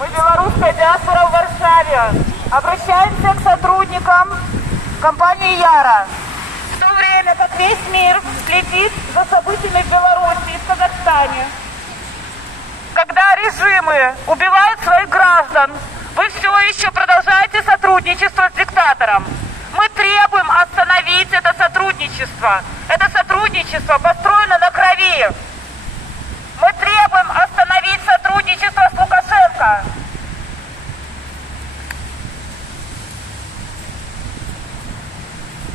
Мы, белорусская диаспора в Варшаве, обращаемся к сотрудникам компании Яра. В то время как весь мир следит за событиями в Беларуси и в Казахстане, когда режимы убивают своих граждан, вы все еще продолжаете сотрудничество с диктатором. Мы требуем остановить это сотрудничество. Это сотрудничество построено на крови. Мы требуем остановить сотрудничество с Лукашенко.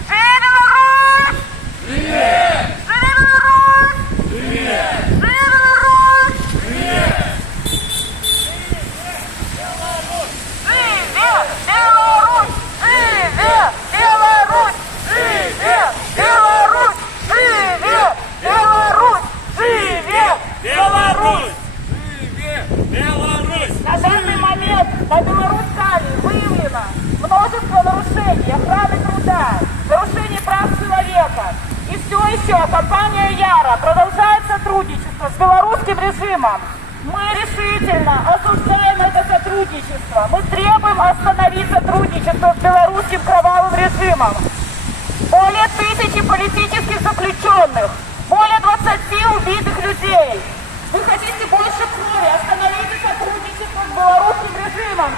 Живи Беларусь! Привет! Живи Беларусь! Привет! Живи Беларусь! Привет! Живи Беларусь! Живи Беларусь! Живи Беларусь! Живи Беларусь! Живи Беларусь! Привет! Беларусь! На данный момент на Беларусь-Кали выявлено множество нарушений охраны труда, нарушений прав человека. И все еще компания Яра продолжает сотрудничество с белорусским режимом. Мы решительно осуждаем это сотрудничество. Мы требуем остановить сотрудничество с белорусским кровавым режимом. Более 1000 политических заключенных, более 20 убитых людей. Вы хотите больше крови, остановите сотрудничество с белорусским режимом.